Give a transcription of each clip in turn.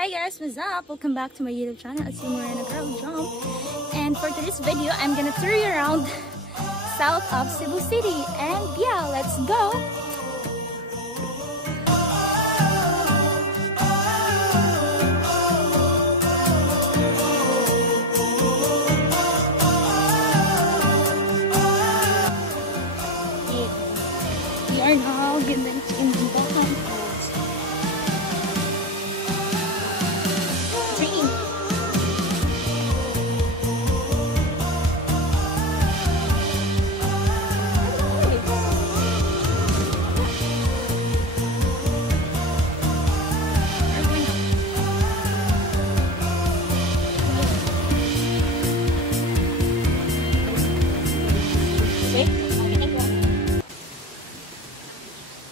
Hi guys, what's up? Welcome back to my YouTube channel. It's Morena Girl Jump. And for today's video, I'm gonna tour you around south of Cebu City. And yeah, let's go! We are now in Inambakan Falls.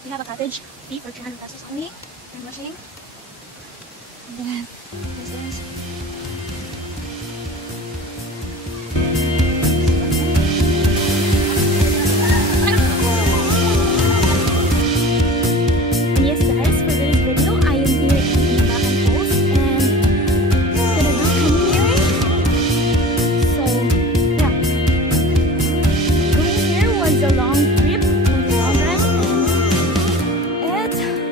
We have a cottage fee for 300 pesos only. I'm watching. And then this is and yes guys, for this video I am here in Inambakan Falls and gonna do canoeing. So yeah, going here was a long trip, was a long ride.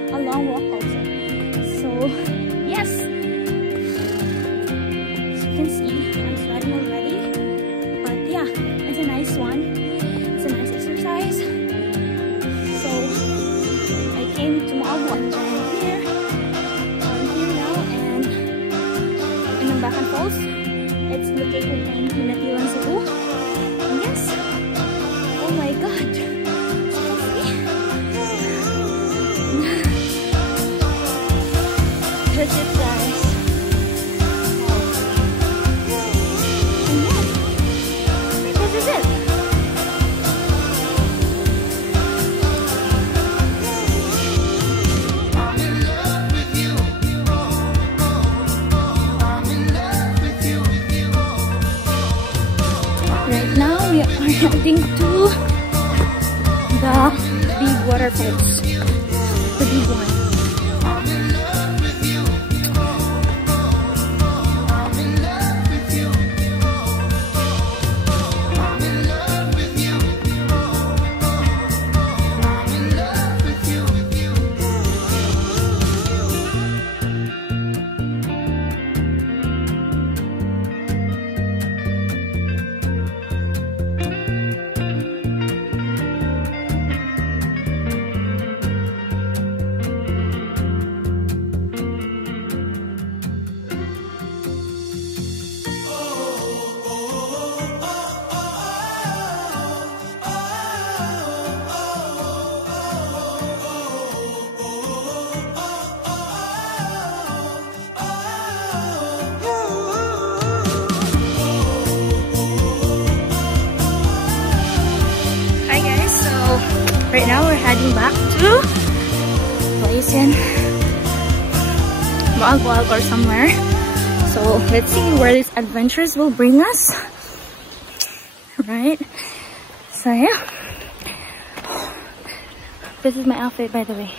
A long walk also. So yes, as you can see, I'm sweating already, but yeah, it's a nice one. It's a nice exercise. So I came to Mabu and I'm here now and Inambakan Falls. It's located in Ginatilan, Cebu. And yes, oh my god, that's it guys. And yeah, this is it. Right now we are heading to the big waterfalls. The big one. Right now we're heading back to place in Maagwag or somewhere. So let's see where these adventures will bring us. Right? So yeah. This is my outfit by the way.